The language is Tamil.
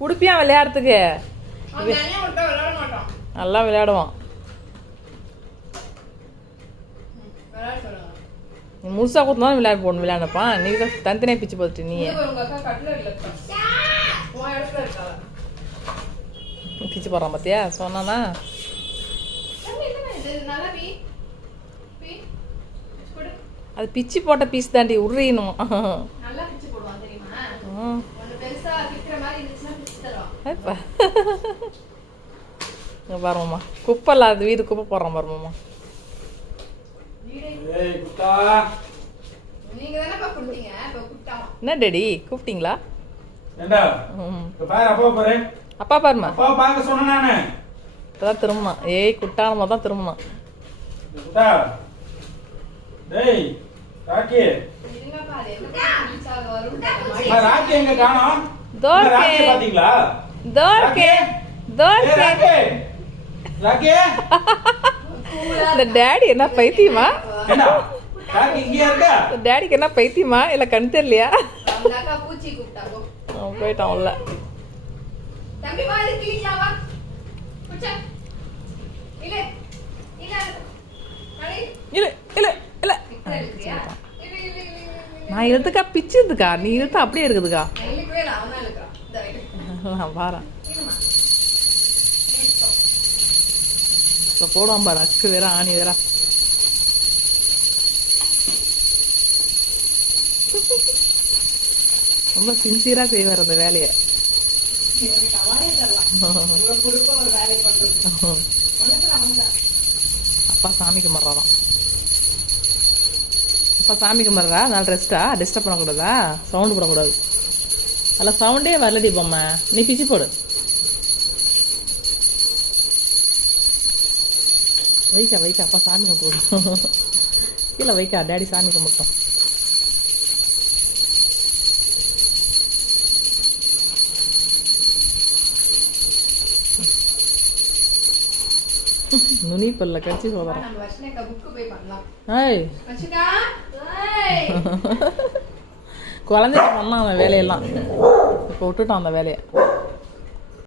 குடுப்பியா விளையாடுறதுக்கு? நல்லா விளையாடுவான். முழுசா கொடுத்தா விளையாட போடணும் விளையாடப்பான் நீ தான் தனித்தனியாக பிச்சு போட்டுட்டு நீ. பிச்சு போடுறான் பார்த்தியா சொன்னானா. அது பிச்சு போட்ட பீஸ் தாண்டி உருறியணும் நல்லா பிச்சு போடுவான் தெரியுமா? இங்க பாருமாம்மா குப்பை இல்லாத வீடு குப்பை போடுறான் பாருமாம்மா என்ன டேடி கூப்பிட்டீங்களா? அப்பா பாரு அப்பா பாருமா இப்போதான் திரும்பினான் ஏய் குட்டானமா தான் திரும்பினான் இந்த குட்டா. டேய் ராக்கி. என்ன ராக்கி எங்க காணோம்? இதோ அம்மா, ராக்கி இருக்கேன். பாத்தீங்களா ஏய், இருக்கேன் ராக்கி. இந்த டேடி என்ன பைத்தியமா? ஏண்டா? ராக்கி இங்கேயா இருக்கா? டேடிக்கு என்ன பைத்தியமா? இல்லை கண் தெரியலையா? அக்கா பூச்சி கூப்பிட்டாங்க அவன் போயிட்டான் உள்ள. தம்பி வா இது கிழிச்சா வா. புச்சா இல்ல இல்ல அடி இல்லை இல்லை இல்லை கிட்ட இருக்கிறியா இல்ல இல்ல இல்ல, இல்ல இல்ல நான் இழுத்துக்கா பிச்சுதுக்கா நீ இழுத்து அப்படியே இருக்குதுக்கா. நேத்தோ இப்போ போடுவான் பாரு அக்கு வேற ஆணி வேற. ரொம்ப சின்சியராக செய்வார் அந்த வேலையை. இவனுக்கு அவாரே தரலாம் இப்போ சாமி கும்பிட்றா நல்லா ரெஸ்ட்டா டிஸ்டர்ப் பண்ணக்கூடாதா? சவுண்டு போடக்கூடாது. அதில் சவுண்டே வரலடி பொம்மை நீ பிச்சு போடு. வைக்கா வைக்கா. அப்பா சாமி கும்பிட்டு கீழே வைக்கா. டேடி சாமி கும்பிட்டோம். நுனி பல்ல கடிச்சு சோதரம் பண்ணலாம். குழந்தைங்க பண்ணான் அவன் வேலையெல்லாம். இப்போ விட்டுட்டான் அந்த வேலையை.